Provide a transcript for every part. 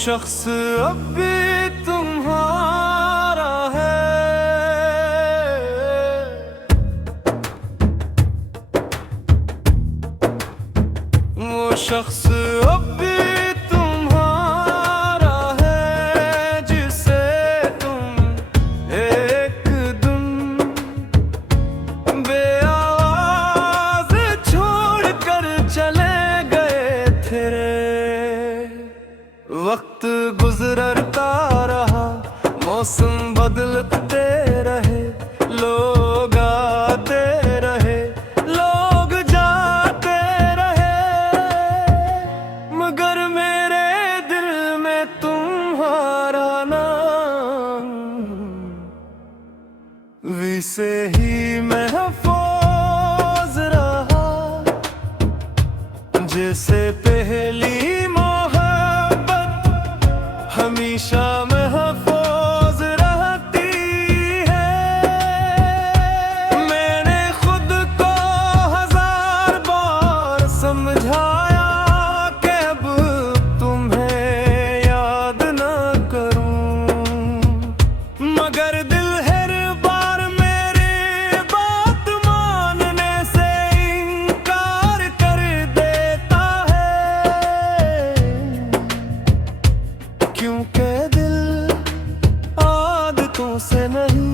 शख्स अब भी तुम्हारा है, वो शख्स अब भी तुम्हारा है, जिसे तुम एक दिन बेआवाज़ छोड़ कर चले गए थे। वक्त गुजरता रहा, मौसम बदलते रहे, लोग आते रहे, लोग जाते रहे, मगर मेरे दिल में तुम्हारा नाम वैसे ही महफूज रहा, जैसे पहली हमेशा महफूज रहती है। मैंने खुद को 1000 बार समझाया कि अब तुम्हें याद न करूं, मगर दिल हर बार मेरी बात मानने से इनकार कर देता है, क्योंकि दिल आदतों से नहीं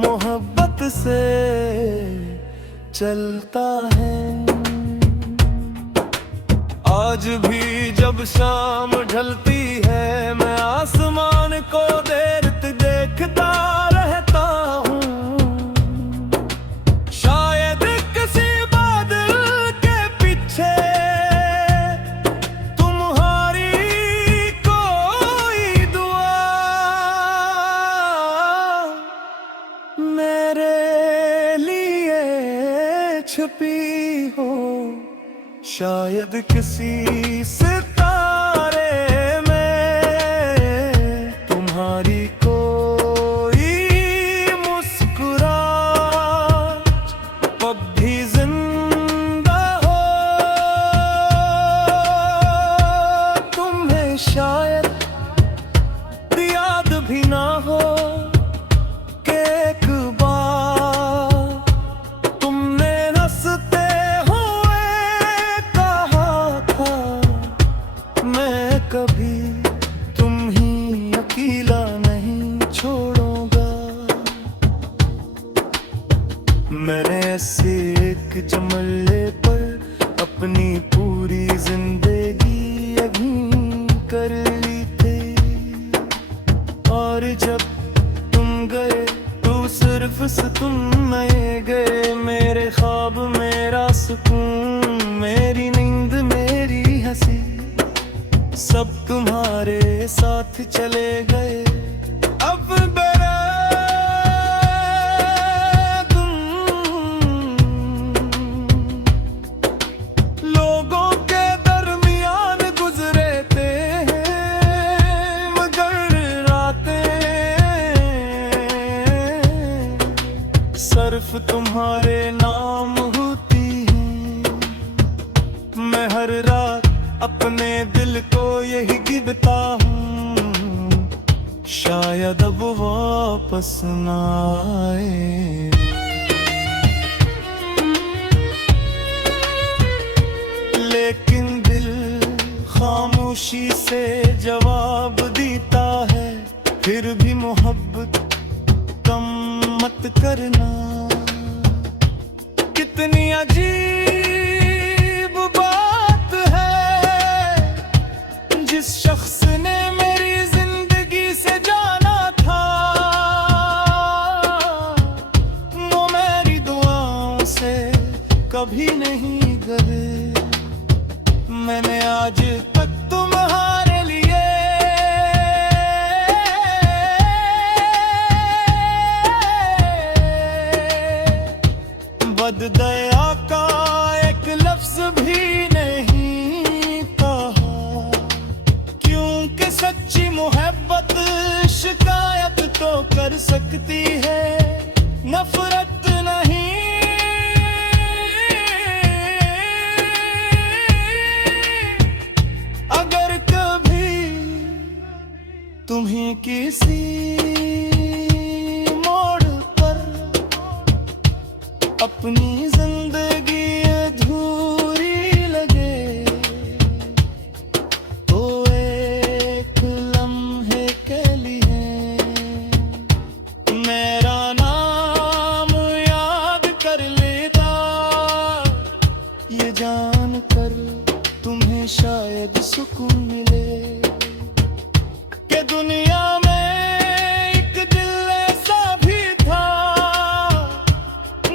मोहब्बत से चलता है। आज भी जब शाम ढलती है, मैं आसमान को देर तक देखता रहता हूँ, शायद किसी बादल के पीछे छुपी हो, शायद किसी सितारे में तुम्हारी कोई मुस्कुराहट अब भी जिंदा हो। तुम्हें शायद याद भी ना हो कि एक कभी तुम ही अकेला नहीं छोड़ूंगा। मैंने ऐसे एक जमले पर अपनी पूरी जिंदगी यकीन कर ली थी, और जब तुम गए तो सिर्फ तुम नए गए। मेरे ख्वाब, मेरा सुकून, मेरी नींद, मेरी हंसी, सब तुम्हारे साथ चले गए। अब तुम लोगों के दरमियान गुजरे थे, मगर रातें सिर्फ तुम्हारे नाम होती हैं। मैं हर रात अपने दिल को यही गिरता हूँ, शायद अब वापस न आए। लेकिन दिल खामोशी से जवाब देता है, फिर भी मोहब्बत कम मत करना। कितनी अजीब बात है, जिस शख्स ने मेरी जिंदगी से जाना था, वो मेरी दुआओं से कभी नहीं डरे। मैंने आज तक तुम्हारे लिए बददया का एक लफ्ज भी नहीं कहा, क्योंकि सच्ची मोहब्बत शिकायत तो कर सकती है, नफरत नहीं। अगर कभी किसी मोड़ पर अपनी जिंदगी अधूरी लगे तो एक लम्हे के लिए मेरा नाम याद कर लेता, ये जान कर तुम्हें शायद सुकून मिले कि दुनिया में एक दिल ऐसा भी था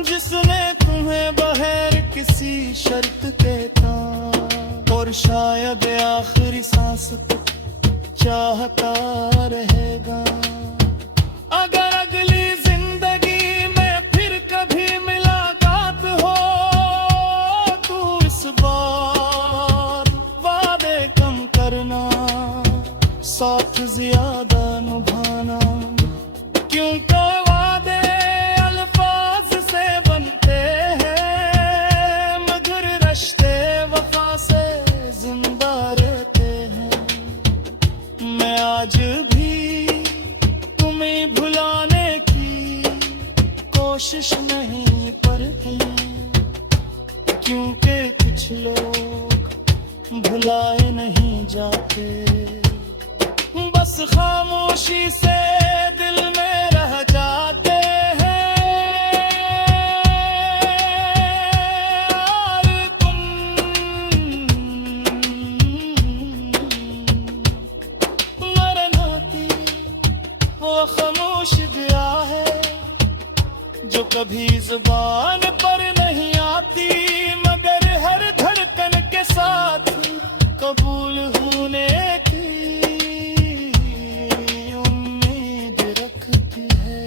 जिसने तुम्हें बगैर किसी शर्त के था, और शायद आखिरी सांस तक चाहता रहेगा। अगर अगली जिंदगी में फिर कभी मुलाकात हो तो इस बार वादे कम करना, साथ ज्यादा निभाना, क्योंकि वादे अल्फाज से बनते हैं मगर रिश्ते वफा से जिंदा रहते हैं। मैं आज भी तुम्हें भुलाने की कोशिश नहीं करती, क्योंकि कुछ लोग भुलाए नहीं जाते, बस खामोशी से दिल में रह जाते हैं। और तुम मरनाती वो खामोश दिया है जो कभी जुबान पर नहीं आती, मगर हर धड़कन के साथ कबूल होने की उम्मीद रखती है।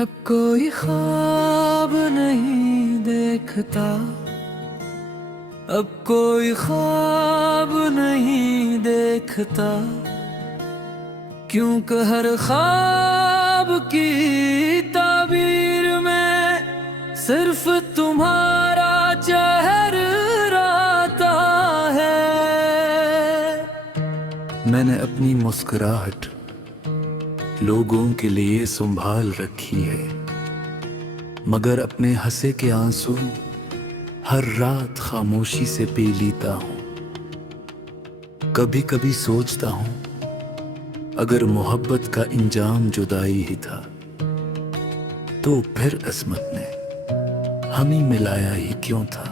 अब कोई ख्वाब नहीं देखता, अब कोई ख्वाब नहीं देखता, क्योंकि हर ख्वाब की ताबीर में सिर्फ तुम्हारा चेहरा आता है। मैंने अपनी मुस्कुराहट लोगों के लिए संभाल रखी है, मगर अपने हंसे के आंसू हर रात खामोशी से पी लेता हूँ। कभी कभी सोचता हूँ अगर मोहब्बत का इंजाम जुदाई ही था तो फिर किस्मत ने हमें मिलाया ही क्यों था।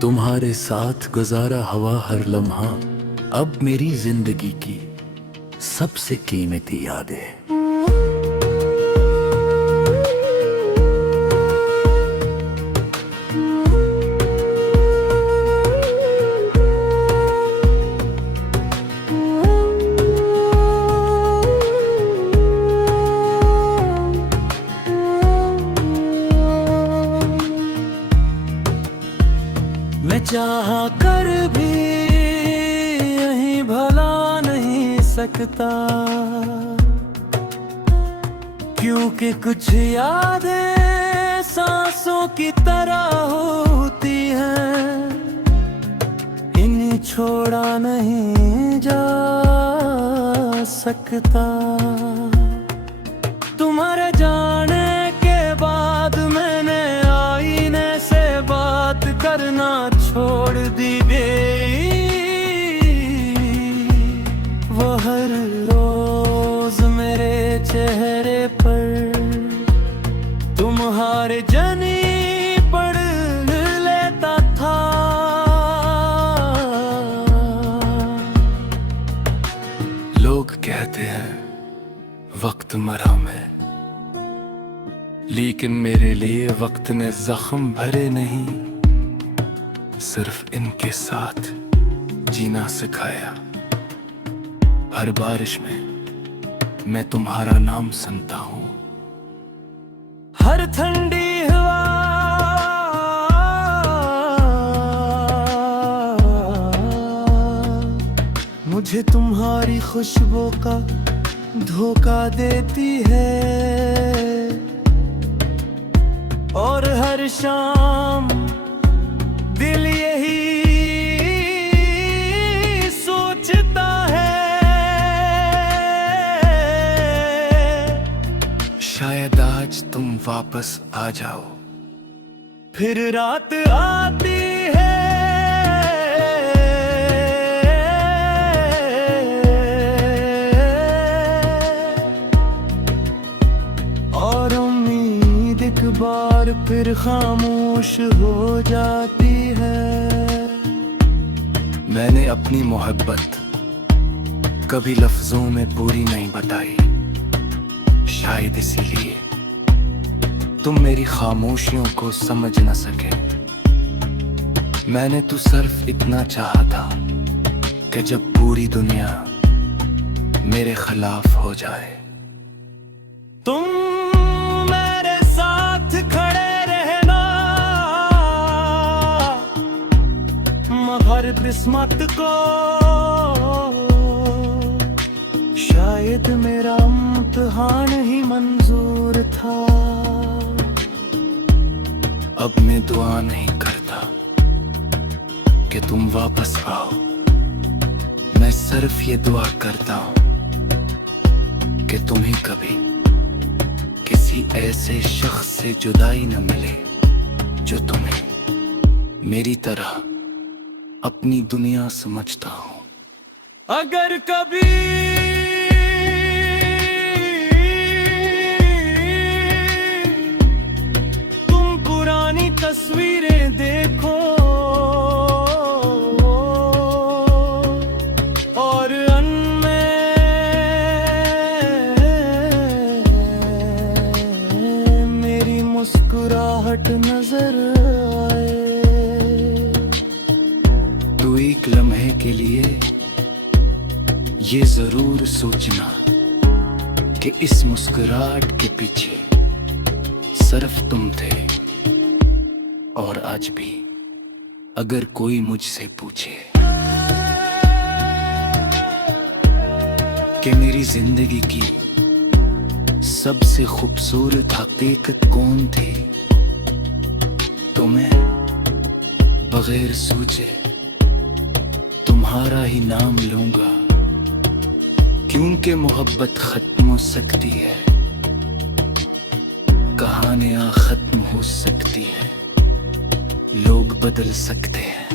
तुम्हारे साथ गुजारा हवा हर लम्हा अब मेरी जिंदगी की सबसे कीमती याद है। मैं चाह कर भी यहीं भला नहीं सकता, क्योंकि कुछ यादें सांसों की तरह होती हैं, इन्हें छोड़ा नहीं जा सकता। तुम्हारे जाने के बाद मैंने आईने से बात करना छोड़ दी गई, वो हर रोज मेरे चेहरे पर तुम्हारे जनी पढ़ लेता था। लोग कहते हैं वक्त मरा मैं, लेकिन मेरे लिए वक्त ने जख्म भरे नहीं, सिर्फ इनके साथ जीना सिखाया। हर बारिश में मैं तुम्हारा नाम सुनता हूँ, हर ठंडी हवा मुझे तुम्हारी खुशबू का धोखा देती है। और हर शाम दिल यही सोचता है, शायद आज तुम वापस आ जाओ। फिर रात आती है और उम्मीद एक बार फिर खामोश हो जाती है। मैंने अपनी मोहब्बत कभी लफ्जों में पूरी नहीं बताई, शायद इसीलिए तुम मेरी खामोशियों को समझ न सके। मैंने तो सिर्फ इतना चाहा था कि जब पूरी दुनिया मेरे खिलाफ हो जाए, तुम मेरे साथ खड़े रहना। मगर किस्मत को शायद मेरा इम्तिहान ही मंजूर था। अब मैं दुआ नहीं करता कि तुम वापस आओ, मैं सिर्फ ये दुआ करता हूं कि तुम्हें कभी किसी ऐसे शख्स से जुदाई न मिले जो तुम्हें मेरी तरह अपनी दुनिया समझता हो। अगर कभी तस्वीरें देखो और उनमें मेरी मुस्कुराहट नजर आए, तो एक लम्हे के लिए ये जरूर सोचना कि इस मुस्कुराहट के पीछे सिर्फ तुम थे। और आज भी अगर कोई मुझसे पूछे कि मेरी जिंदगी की सबसे खूबसूरत हकीकत कौन थी, तो मैं बगैर सोचे तुम्हारा ही नाम लूंगा। क्योंकि मोहब्बत खत्म हो सकती है, कहानियां खत्म हो सकती है, लोग बदल सकते हैं।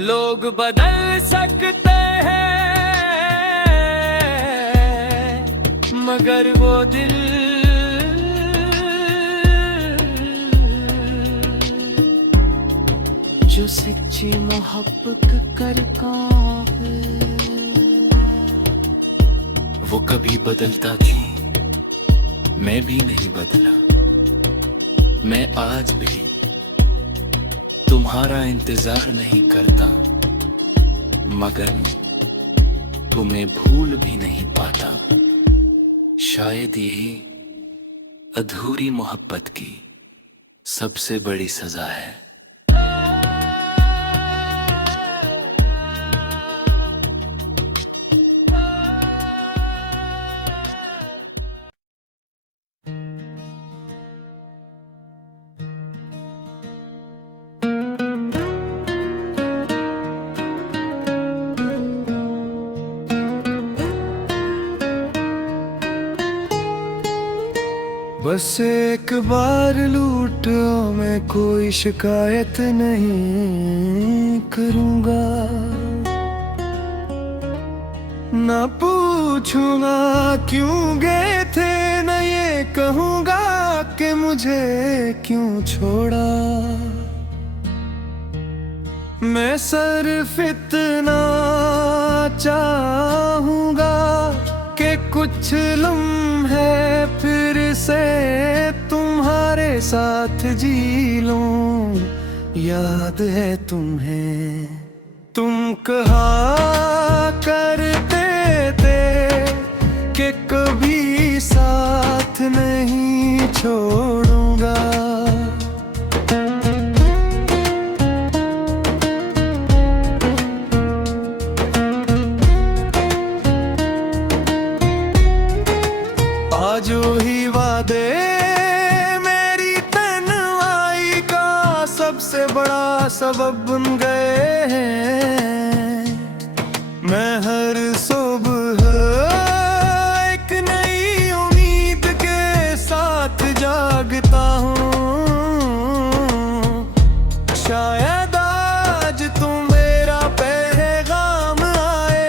लोग बदल सकते हैं मगर वो दिल जो सच्ची मोहब्बत करता है, वो कभी बदलता क्यों? मैं भी नहीं बदला। मैं आज भी तुम्हारा इंतजार नहीं करता, मगर तुम्हें भूल भी नहीं पाता। शायद यही अधूरी मोहब्बत की सबसे बड़ी सजा है। बस एक बार लूटो, मैं कोई शिकायत नहीं करूँगा। ना पूछूंगा क्यों गए थे, न ये कहूँगा कि मुझे क्यों छोड़ा। मैं सिर्फ इतना चाहूँगा कि कुछ लम्हे फिर से तुम्हारे साथ जी लूं। याद है तुम्हें, तुम कहा करते थे जो ही वादे मेरी तन्हाई का सबसे बड़ा सबब बन गए हैं। मैं हर सुबह एक नई उम्मीद के साथ जागता हूँ। शायद आज तुम मेरा पैगाम आए,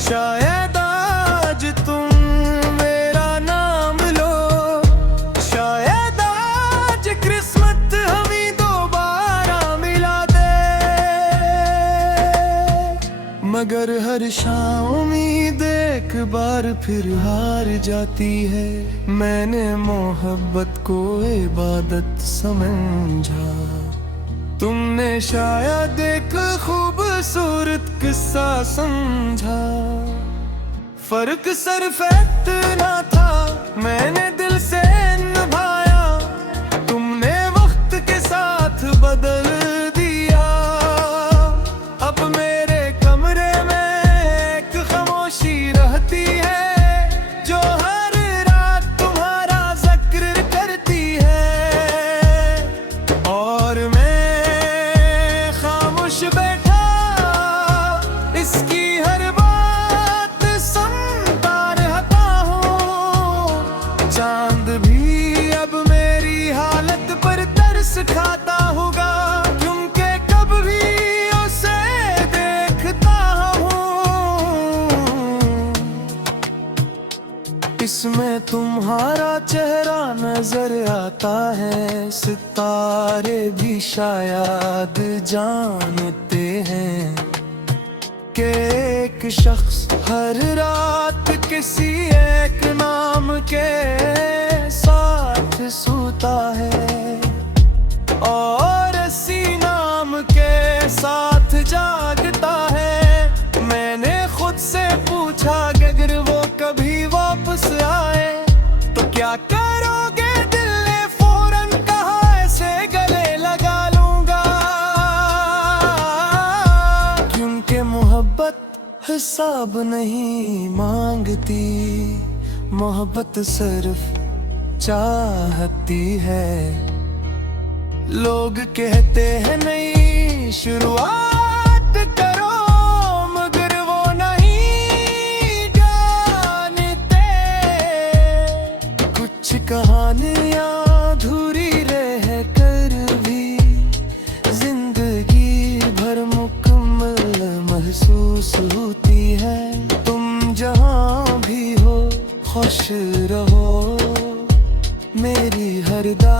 शायद आज तुम मेरा नाम लो, शायद आज किस्मत हमें दोबारा मिला दे। मगर हर शाम उम्मीद एक बार फिर हार जाती है। मैंने मोहब्बत को इबादत समझा, तुमने शायद एक खूबसूरत किस्सा समझा। फर्क सिर्फ इतना था, मैंने दिल से निभाया, तुमने वक्त के साथ बदल दिया। अब मेरे कमरे में एक खामोशी रहती है जो हर रात तुम्हारा जिक्र करती है। और मैं खामोश बैठा इसकी हर बात सुनता रहता हूँ। चांद भी अब मेरी हालत पर तरस खाता होगा, क्योंकि कभी उसे देखता हूँ। इसमें तुम्हारा चेहरा नजर आता है, सितारे भी शायद जानते हैं कि एक शख्स हर रात किसी एक नाम के साथ सोता है और इसी नाम के साथ जागता है। मैंने खुद से पूछा कि अगर वो कभी वापस आए तो क्या करोगे? दिल ने फौरन कहा ऐसे गले लगा लूंगा, क्योंकि मोहब्बत हिसाब नहीं मांगती, मोहब्बत सिर्फ चाहती है। लोग कहते हैं नई शुरुआत करो, मगर वो नहीं जानते कुछ कहानियां अधूरी रह कर भी जिंदगी भर मुकम्मल महसूस होती है। तुम जहां भी हो खुश रहो मेरी हरदा,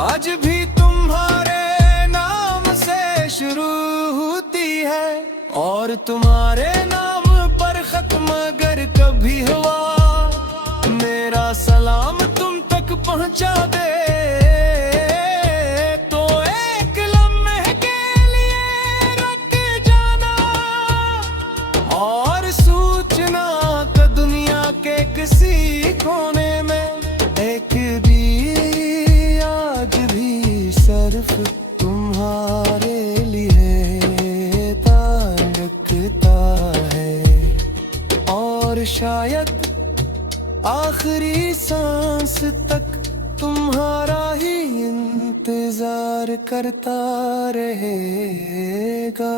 आज भी तुम्हारे नाम से शुरू होती है और तुम्हारे नाम पर खत्म अगर कभी हुआ, मेरा सलाम तुम तक पहुंचा दे। तो एक लम्हे के लिए रुक जाना और सूचना का दुनिया के किसी कोने में एक भी आज भी सिर्फ तुम्हारे लिए धड़कता है। और शायद आखिरी सांस तक तुम्हारा ही इंतजार करता रहेगा।